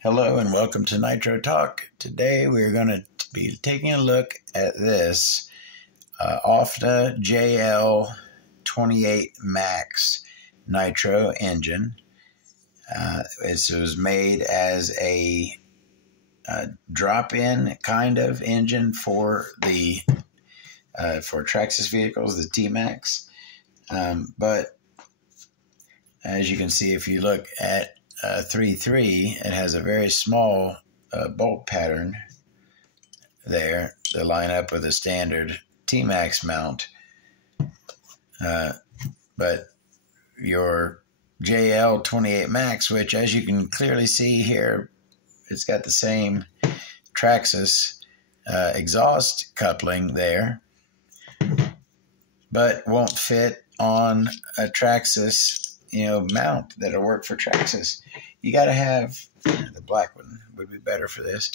Hello and welcome to Nitro Talk. Today we're going to be taking a look at this Ofna JL 28 Max Nitro engine. It was made as a drop-in kind of engine for the for Traxxas vehicles, the Tmaxx. But as you can see, if you look at 3.3, it has a very small bolt pattern there to line up with a standard Tmaxx mount. But your JL 28 Max, which as you can clearly see here, it's got the same Traxxas exhaust coupling there, but won't fit on a Traxxas mount that'll work for Traxxas. You got to have, the black one would be better for this.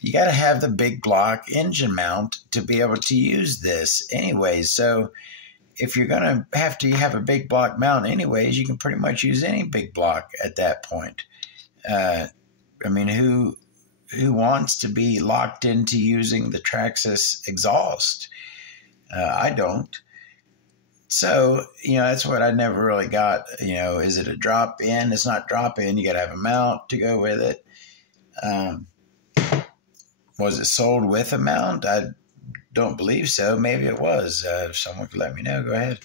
You got to have the big block engine mount to be able to use this anyways. So if you're going to have a big block mount anyways, you can pretty much use any big block at that point. I mean, who wants to be locked into using the Traxxas exhaust? I don't. So, that's what I never really got. Is it a drop-in? It's not drop-in. You got to have a mount to go with it. Was it sold with a mount? I don't believe so. Maybe it was. If someone could let me know, go ahead.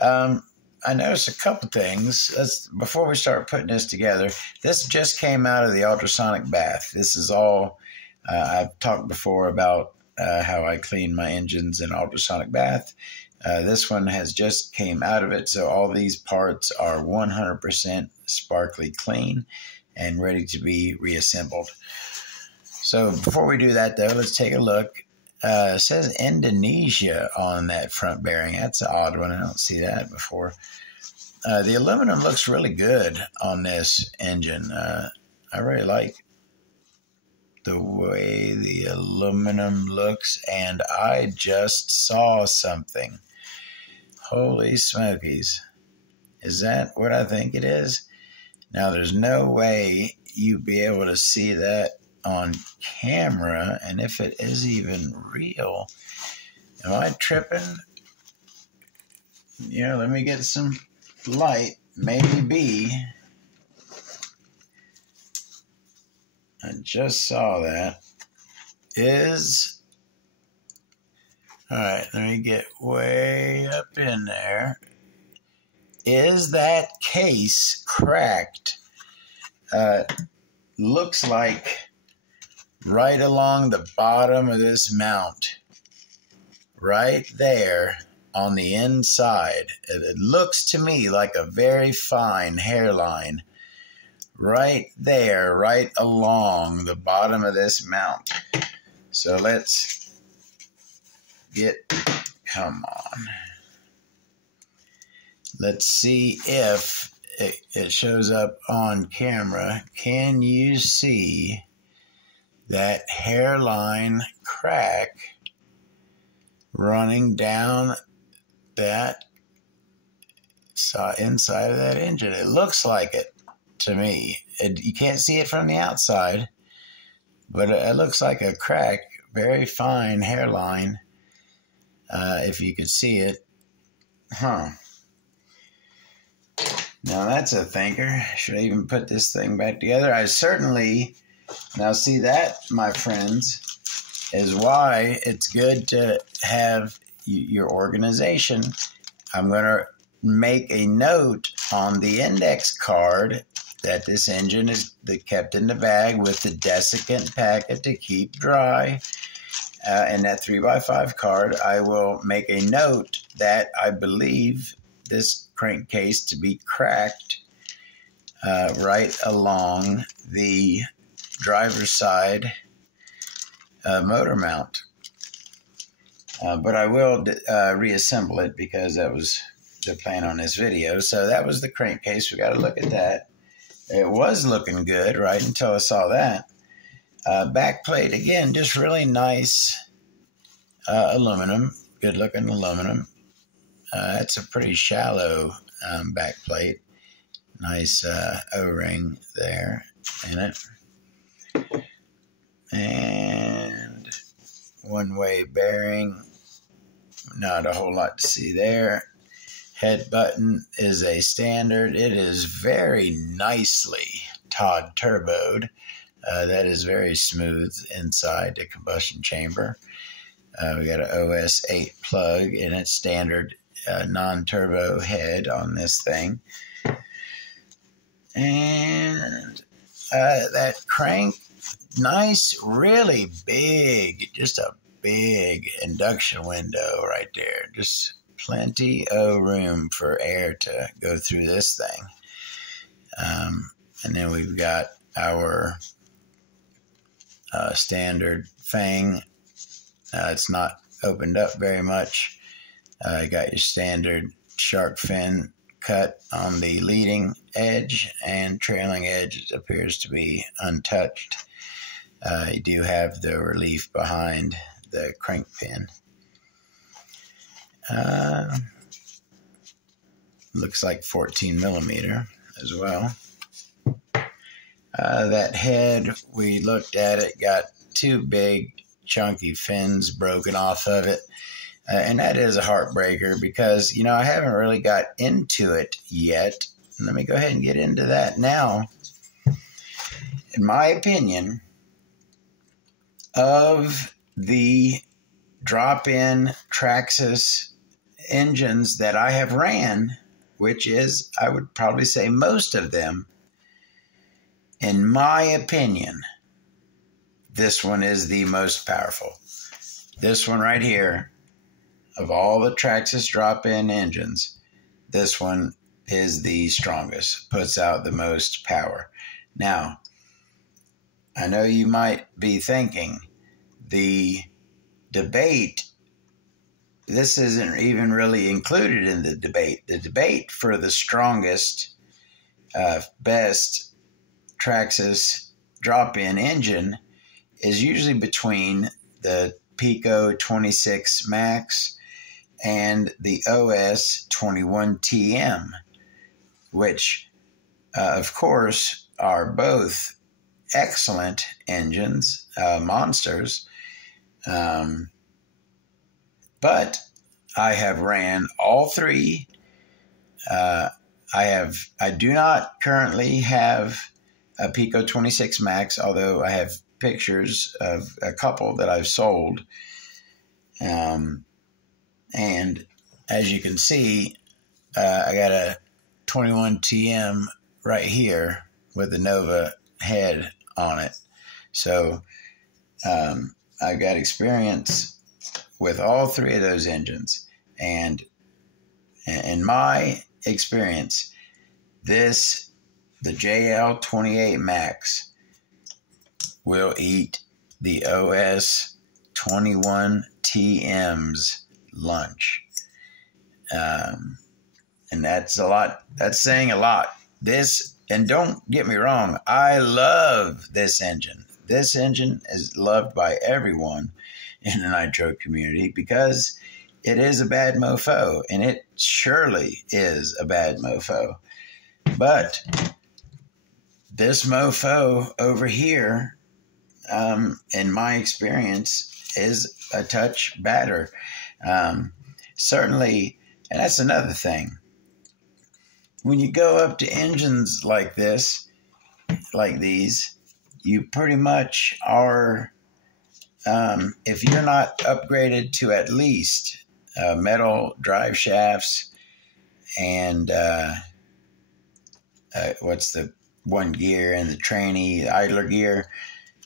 I noticed a couple things. Before we start putting this together, this just came out of the ultrasonic bath. This is all, I've talked before about how I clean my engines in ultrasonic bath. This one has just came out of it, so all these parts are 100% sparkly clean and ready to be reassembled. So before we do that, though, let's take a look. It says Indonesia on that front bearing. That's an odd one. I don't see that before. The aluminum looks really good on this engine. I really like the way the aluminum looks, and I just saw something. Holy smokies. Is that what I think it is? Now, there's no way you'd be able to see that on camera, and if it is even real, am I tripping? Let me get some light. Maybe. I just saw that. All right, let me get way up in there. Is that case cracked? Looks like right along the bottom of this mount, right there on the inside. It looks to me like a very fine hairline right there, right along the bottom of this mount. So let's come on. Let's see if it shows up on camera. Can you see that hairline crack running down that inside of that engine? It looks like it to me. You can't see it from the outside, but it looks like a crack, very fine hairline. If you could see it. Now that's a thinker. Should I even put this thing back together? I certainly, now see that, my friends, is why it's good to have your organization. I'm going to make a note on the index card that this engine is kept in the bag with the desiccant packet to keep dry. And that 3x5 card, I will make a note that I believe this crankcase to be cracked right along the driver's side motor mount. But I will reassemble it because that was the plan on this video. So that was the crankcase. We got to look at that. It was looking good right until I saw that. Back plate, again, just really nice aluminum, good looking aluminum. It's a pretty shallow back plate. Nice O-ring there in it. And one-way bearing, not a whole lot to see there. Head button is a standard. It is very nicely Todd turboed. That is very smooth inside the combustion chamber. We got an OS 8 plug and its standard non-turbo head on this thing. And that crank, nice, really big, just a big induction window right there. Just plenty of room for air to go through this thing. And then we've got our standard fang. It's not opened up very much. You got your standard shark fin cut on the leading edge, and trailing edge appears to be untouched. You do have the relief behind the crank pin. Looks like 14 millimeter as well. That head, we looked at it, got two big chunky fins broken off of it. And that is a heartbreaker because, you know, I haven't really got into it yet. Let me go ahead and get into that now. In my opinion, of the drop-in Traxxas engines that I have ran, which is, I would probably say most of them, in my opinion, this one is the most powerful. This one right here, of all the Traxxas drop-in engines, this one is the strongest, puts out the most power. Now, I know you might be thinking, the debate, this isn't even really included in the debate. The debate for the strongest, best Traxxas drop-in engine is usually between the Picco 26Max and the OS 21TM, which, of course, are both excellent engines, monsters. But I have ran all three. I do not currently have a Picco 26Max, although I have pictures of a couple that I've sold. And as you can see, I got a 21TM right here with the Nova head on it. So I've got experience with all three of those engines. And in my experience, the JL 28 Max will eat the OS 21 TM's lunch. And that's a lot. That's saying a lot. And don't get me wrong, I love this engine. This engine is loved by everyone in the nitro community because it is a bad mofo, and it surely is a bad mofo. But this mofo over here, in my experience, is a touch better. Certainly, and that's another thing. When you go up to engines like this, like these, you pretty much are, if you're not upgraded to at least metal drive shafts and what's the one gear and the trainee, the idler gear,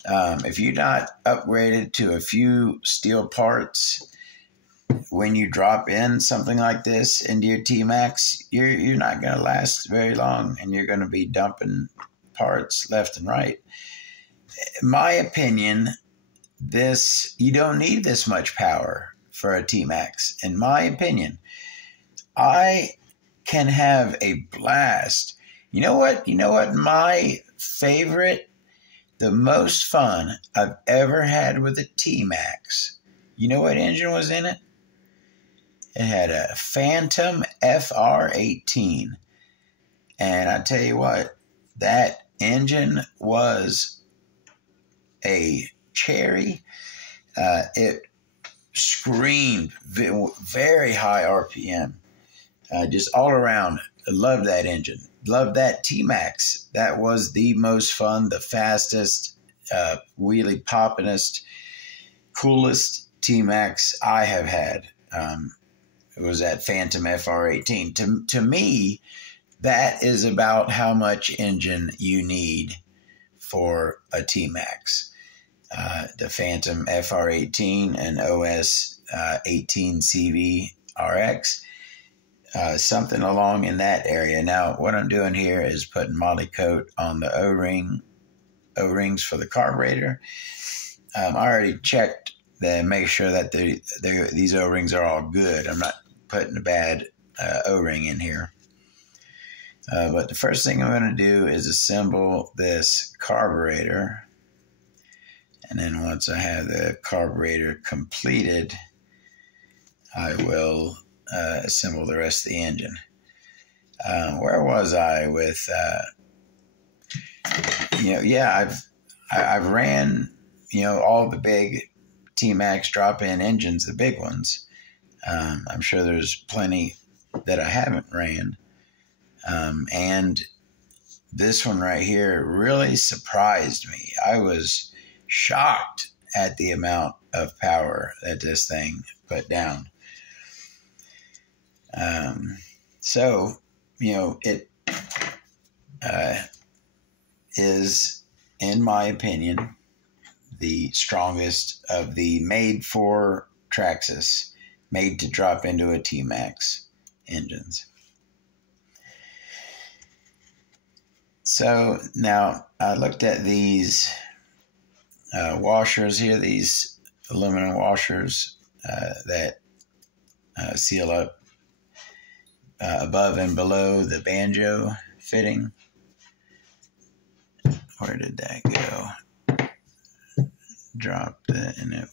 if you're not upgraded to a few steel parts, when you drop in something like this into your Tmaxx, you're not going to last very long, and you're going to be dumping parts left and right. In my opinion, you don't need this much power for a Tmaxx. In my opinion, I can have a blast. You know what? My favorite, the most fun I've ever had with a Tmaxx, you know what engine was in it? It had a Phantom FR18. And I tell you what, that engine was a cherry. It screamed very high RPM. Just all around. I love that engine. Love that Tmaxx. That was the most fun, the fastest, wheelie poppinest, coolest Tmaxx I have had. It was that Phantom FR18. To me, that is about how much engine you need for a Tmaxx. The Phantom FR18 and OS 18 CV RX. Something along in that area. Now, what I'm doing here is putting moly coat on the O-rings for the carburetor. I already checked them, make sure that these O-rings are all good. I'm not putting a bad O-ring in here. But the first thing I'm going to do is assemble this carburetor. And then once I have the carburetor completed, I will assemble the rest of the engine. Where was I with, I've ran, all the big Tmaxx drop-in engines, the big ones. I'm sure there's plenty that I haven't ran. And this one right here really surprised me. I was shocked at the amount of power that this thing put down. It is, in my opinion, the strongest of the made for Traxxas, made to drop into a Tmaxx engines. So now I looked at these washers here, these aluminum washers that seal up above and below the banjo fitting. Where did that go? Dropped it and it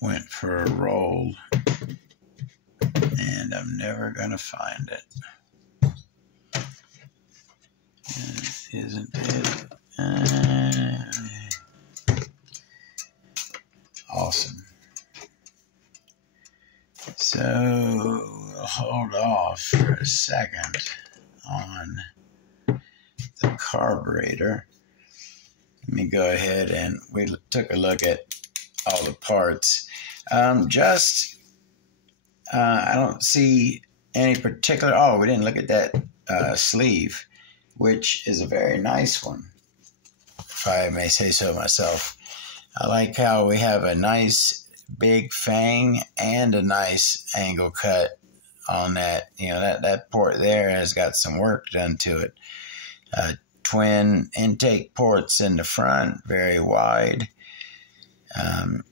went for a roll, and I'm never going to find it. Isn't it? Awesome. So we'll hold off for a second on the carburetor. Let me go ahead and we took a look at all the parts. I don't see any particular, we didn't look at that sleeve, which is a very nice one, if I may say so myself. I like how we have a nice big fang and a nice angle cut on that. That port there has got some work done to it. Twin intake ports in the front, very wide.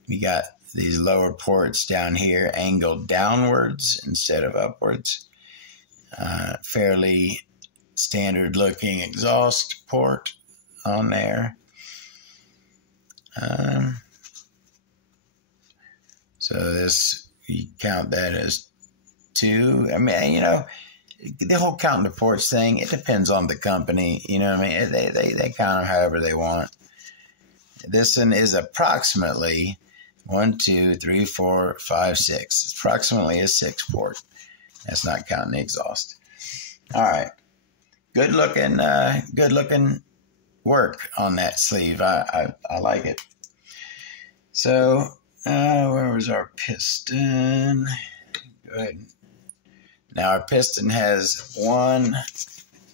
We got these lower ports down here angled downwards instead of upwards. Fairly standard looking exhaust port on there. So this, you count that as 2. I mean, the whole counting the ports thing, it depends on the company. They count them however they want. This one is approximately 1, 2, 3, 4, 5, 6. It's approximately a 6 port. That's not counting the exhaust. All right. Good looking work on that sleeve. I like it. So, where was our piston? Go ahead. Now our piston has one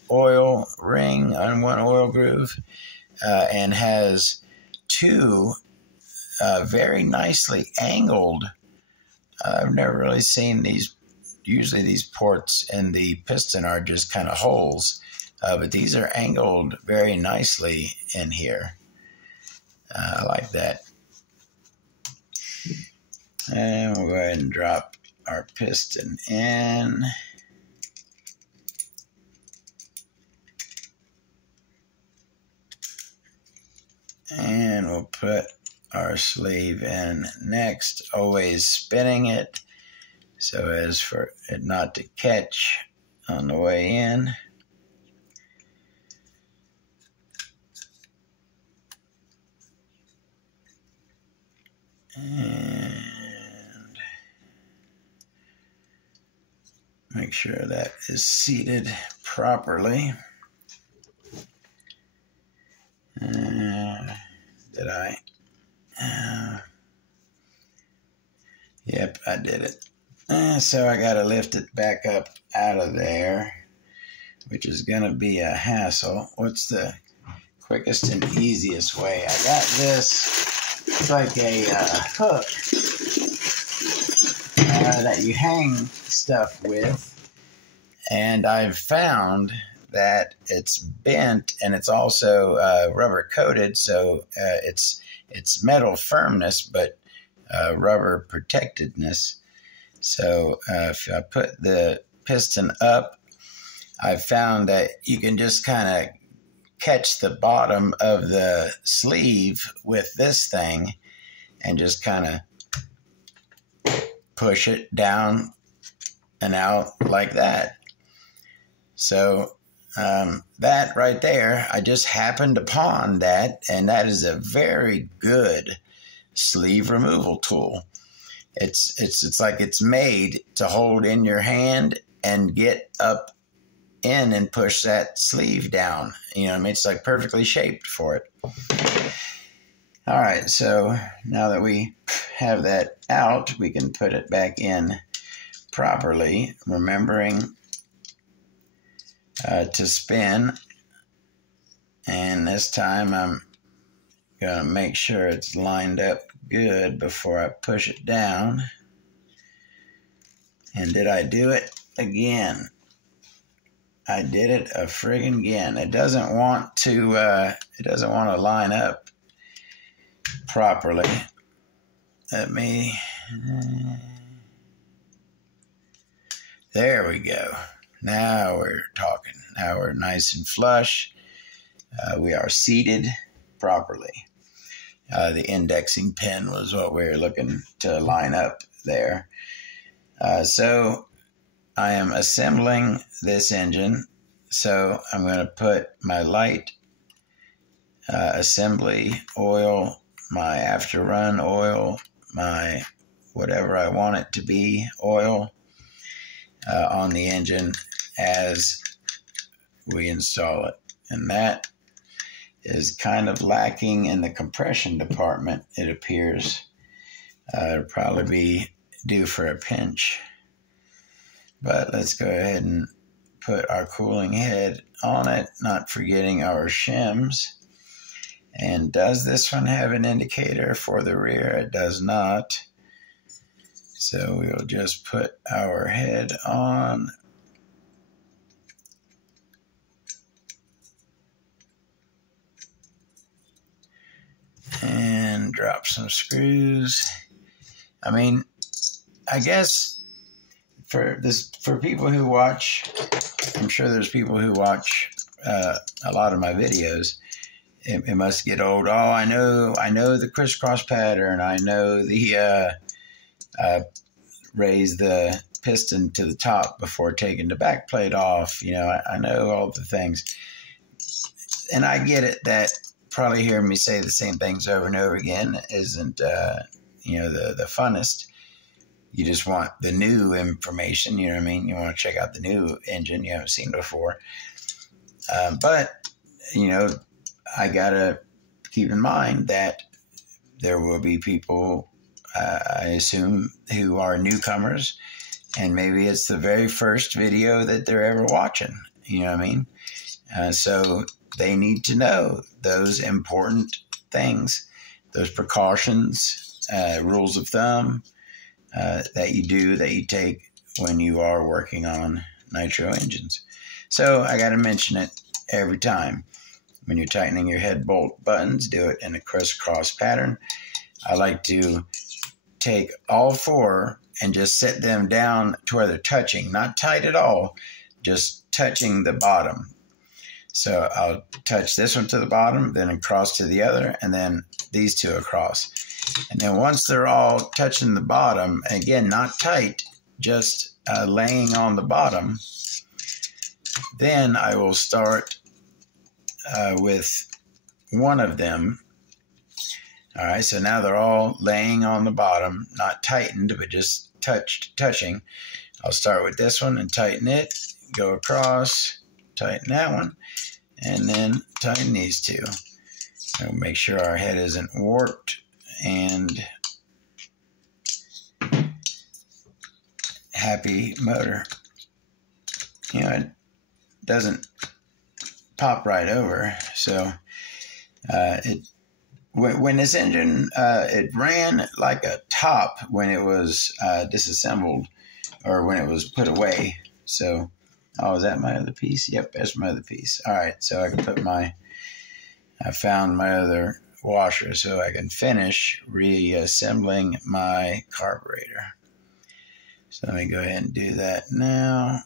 oil ring on one oil groove, and has 2 very nicely angled. I've never really seen these. Usually these ports in the piston are just kind of holes, but these are angled very nicely in here. I like that. And we'll go ahead and drop our piston in. And we'll put our sleeve in next, always spinning it so as for it not to catch on the way in. And make sure that is seated properly. Did I? Yep, I did it. So I got to lift it back up out of there, which is going to be a hassle. What's the quickest and easiest way? I got this. It's like a hook that you hang stuff with. And I've found that it's bent, and it's also rubber coated, so it's metal firmness, but rubber protectedness. So if I put the piston up, I've found that you can just kind of catch the bottom of the sleeve with this thing and just kind of push it down and out like that. So that right there, I just happened upon that, and that is a very good sleeve removal tool. It's like it's made to hold in your hand and get up in and push that sleeve down. You know what I mean? It's like perfectly shaped for it. All right, so now that we have that out, we can put it back in properly, remembering to spin. And this time I'm going to make sure it's lined up good before I push it down. And did I do it again? I did it a friggin' again. It doesn't want to line up properly. Let me, there we go. Now we're talking. Now we're nice and flush. We are seated properly. The indexing pin was what we were looking to line up there. So I am assembling this engine. So I'm going to put my light assembly oil, my after run oil, my whatever I want it to be oil on the engine as we install it. And that is kind of lacking in the compression department, it appears. It'll probably be due for a pinch. But let's go ahead and put our cooling head on it, not forgetting our shims. And does this one have an indicator for the rear? It does not. So we will just put our head on. And drop some screws. I mean, I guess for people who watch, I'm sure there's people who watch a lot of my videos. It must get old. Oh, I know the crisscross pattern. I know the raise the piston to the top before taking the back plate off. You know, I know all the things, and I get it that probably hearing me say the same things over and over again isn't the funnest. You just want the new information, you know what I mean? You want to check out the new engine you haven't seen before. But, you know, I got to keep in mind that there will be people, I assume, who are newcomers, and maybe it's the very first video that they're ever watching, you know what I mean? So they need to know those important things, those precautions, rules of thumb, that you take when you are working on nitro engines. So I got to mention it every time. When you're tightening your head bolt buttons, do it in a crisscross pattern. I like to take all four and just set them down to where they're touching, not tight at all, just touching the bottom. So I'll touch this one to the bottom, then across to the other, and then these two across. And then once they're all touching the bottom, again, not tight, just laying on the bottom, then I will start with one of them All right, so now they're all laying on the bottom, not tightened, but just touching. I'll start with this one and tighten it, go across, tighten that one, and then tighten these two. So make sure our head isn't warped, and happy motor. You know, it doesn't pop right over, so when this engine, it ran like a top when it was disassembled, or when it was put away. So, oh, is that my other piece? Yep, that's my other piece. All right, so I can put I found my other washer, so I can finish reassembling my carburetor. So let me go ahead and do that now.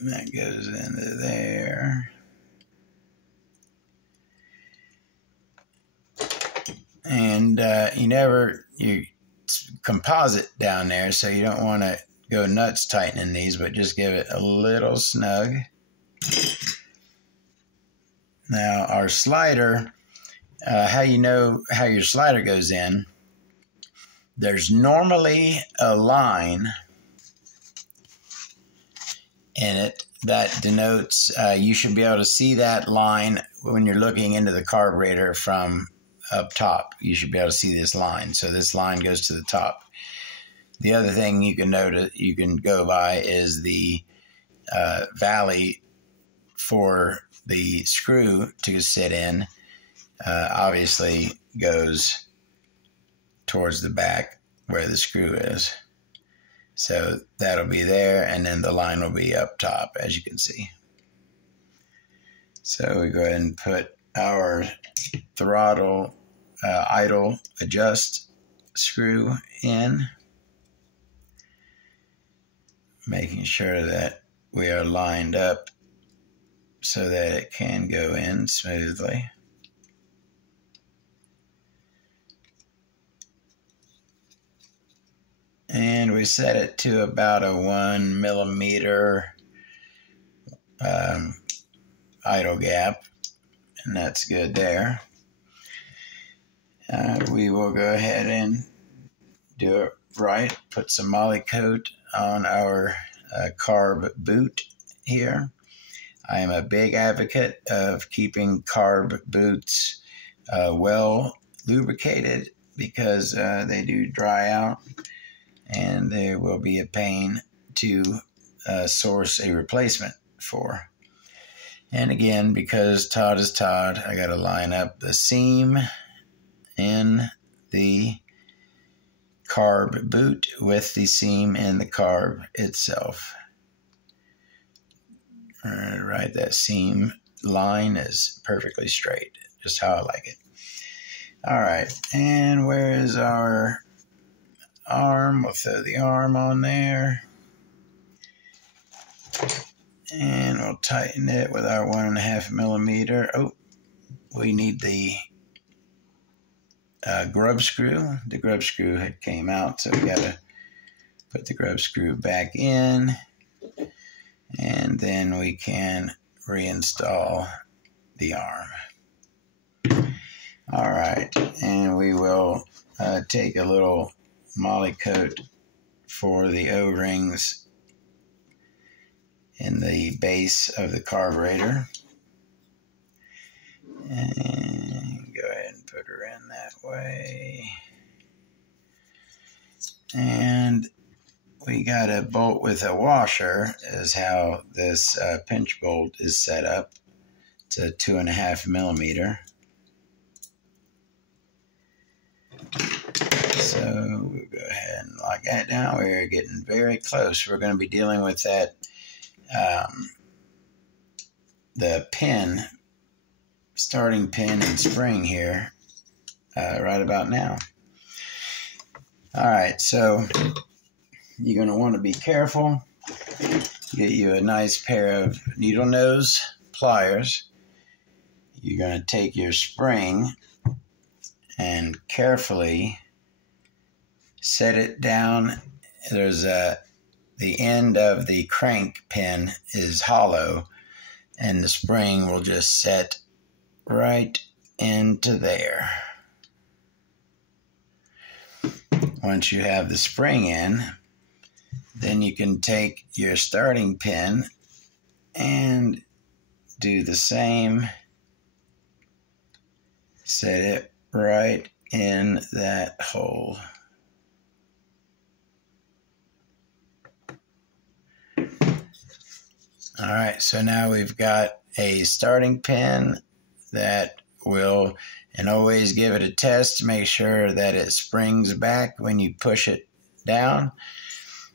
That goes into there. And you composite down there, so you don't want to go nuts tightening these, but just give it a little snug. Now our slider, how you know how your slider goes in, there's normally a line in it that denotes, you should be able to see that line when you're looking into the carburetor from up top. You should be able to see this line. So this line goes to the top. The other thing you can notice, you can go by, is the valley for the screw to sit in. Obviously goes towards the back where the screw is. So that'll be there, and then the line will be up top, as you can see. So we go ahead and put our throttle idle adjust screw in, making sure that we are lined up so that it can go in smoothly. And we set it to about a 1 millimeter idle gap, and that's good there. We will go ahead and do it right. Put some moly coat on our carb boot here. I am a big advocate of keeping carb boots well lubricated, because they do dry out, and there will be a pain to source a replacement for. And again, because Todd is Todd, I got to line up the seam in the carb boot with the seam in the carb itself. Right, that seam line is perfectly straight, just how I like it. All right, and where is our arm? We'll throw the arm on there, and we'll tighten it with our 1.5 millimeter. Oh, we need the grub screw. The grub screw had came out, so we got to put the grub screw back in, and then we can reinstall the arm. All right, and we will take a little moly coat for the O-rings in the base of the carburetor, and go ahead and put her in that way. And we got a bolt with a washer, is how this pinch bolt is set up. It's a 2.5 millimeter. So we'll go ahead and lock that down. We're getting very close. We're going to be dealing with that, the pin, starting pin and spring here, right about now. All right, so you're going to want to be careful. Get you a nice pair of needle nose pliers. You're going to take your spring and carefully set it down. There's the end of the crank pin is hollow, and the spring will just set right into there. once you have the spring in, then you can take your starting pin and do the same. Set it right in that hole. All right, so now we've got a starting pin that will, and always give it a test to make sure that it springs back when you push it down.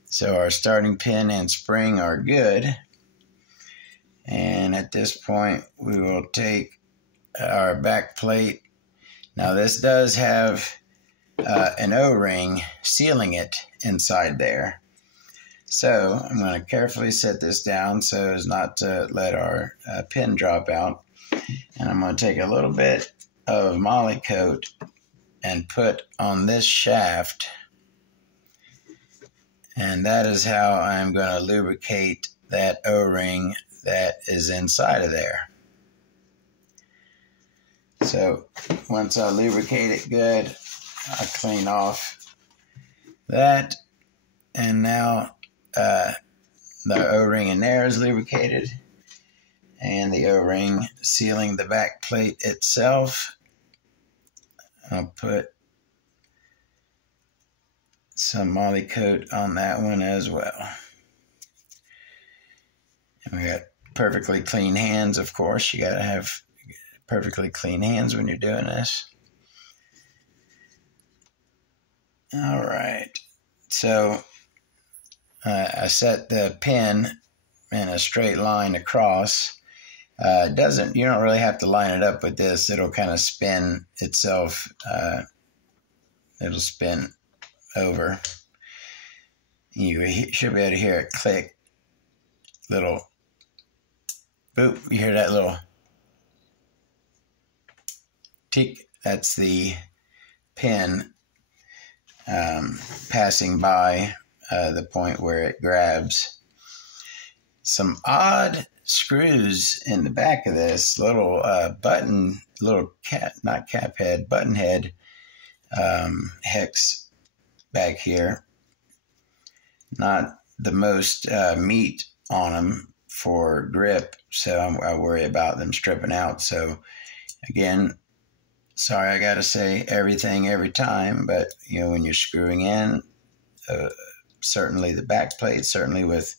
So our starting pin and spring are good. And at this point, we will take our back plate. Now this does have an O-ring sealing it inside there. So I'm going to carefully set this down so as not to let our pin drop out. And I'm going to take a little bit of moly coat and put on this shaft. And that is how I'm going to lubricate that O-ring that is inside of there. So once I lubricate it good, I clean off that. And now the O-ring in there is lubricated, and the O-ring sealing the back plate itself. I'll put some moly coat on that one as well. And we got perfectly clean hands, of course. You got to have perfectly clean hands when you're doing this. All right. So I set the pin in a straight line across. You don't really have to line it up with this. It'll kind of spin itself. It'll spin over. You should be able to hear it click. Little boop. You hear that little tick? That's the pin passing by the point where it grabs. Some odd screws in the back of this little button head hex back here. Not the most meat on them for grip, so I worry about them stripping out. So again, sorry, I gotta say everything every time, but when you're screwing in, certainly the back plate, certainly with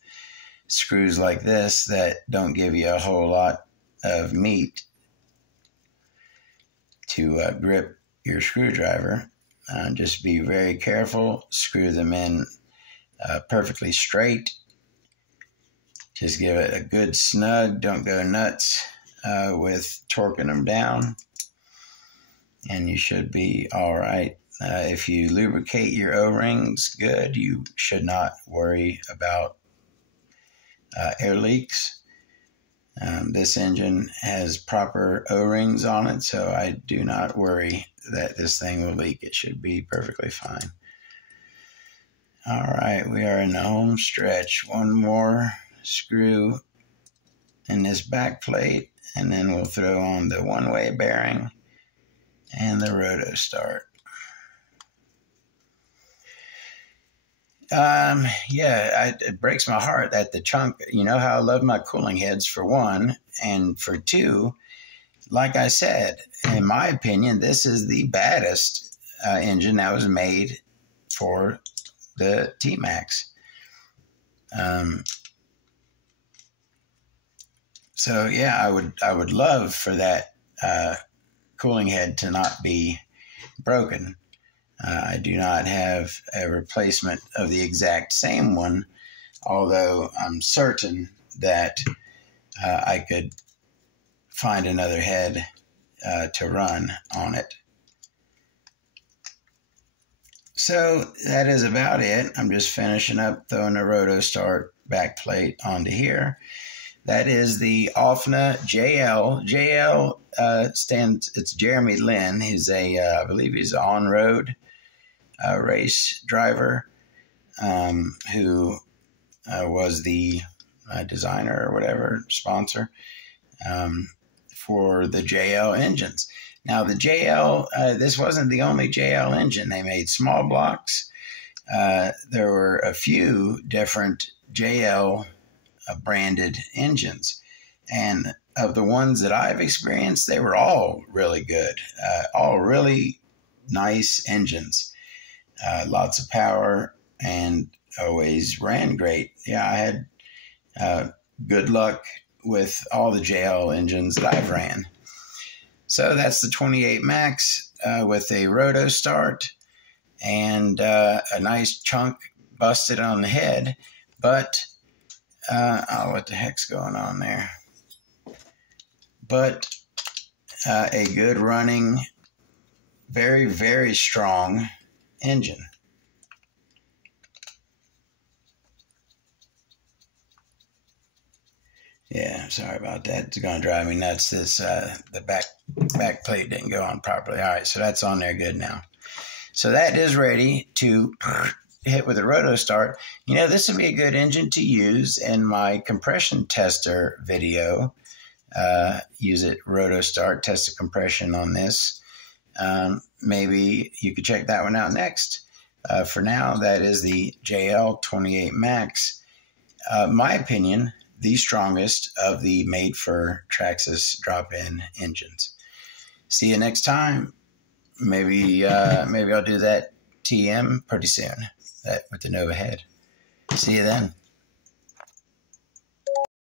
screws like this that don't give you a whole lot of meat to grip your screwdriver, just be very careful. Screw them in perfectly straight. Just give it a good snug. Don't go nuts with torquing them down, and you should be all right. If you lubricate your O-rings good, you should not worry about air leaks. This engine has proper O-rings on it, so I do not worry that this thing will leak. It should be perfectly fine. All right, we are in the home stretch. One more screw in this back plate, and then we'll throw on the one-way bearing and the roto start. It breaks my heart that the chunk, how I love my cooling heads for one, and for two, like I said, in my opinion, this is the baddest engine that was made for the Tmaxx. So yeah, I would love for that cooling head to not be broken. I do not have a replacement of the exact same one, although I'm certain that I could find another head to run on it. So that is about it. I'm just finishing up throwing the roto start back plate onto here. That is the Ofna JL. JL stands, it's Jeremy Lin. He's I believe he's an on-road race driver who was the designer or whatever, sponsor for the JL engines. Now the JL, this wasn't the only JL engine. They made small blocks. there were a few different JL branded engines. And of the ones that I've experienced, they were all really good, all really nice engines, lots of power, and always ran great. Yeah, I had good luck with all the JL engines that I've ran. So that's the 28 Max with a roto start and a nice chunk busted on the head. But, what the heck's going on there? But a good running, very, very strong engine. Yeah, sorry about that. It's going to drive me nuts. This the back plate didn't go on properly. All right, so that's on there good now. So that is ready to hit with a roto start. You know, this would be a good engine to use in my compression tester video. Use it roto start, test the compression on this. Maybe you could check that one out next. For now, that is the JL 28 Max. My opinion, the strongest of the made for Traxxas drop-in engines. See you next time. Maybe I'll do that TM pretty soon. That with the Nova head. See you then.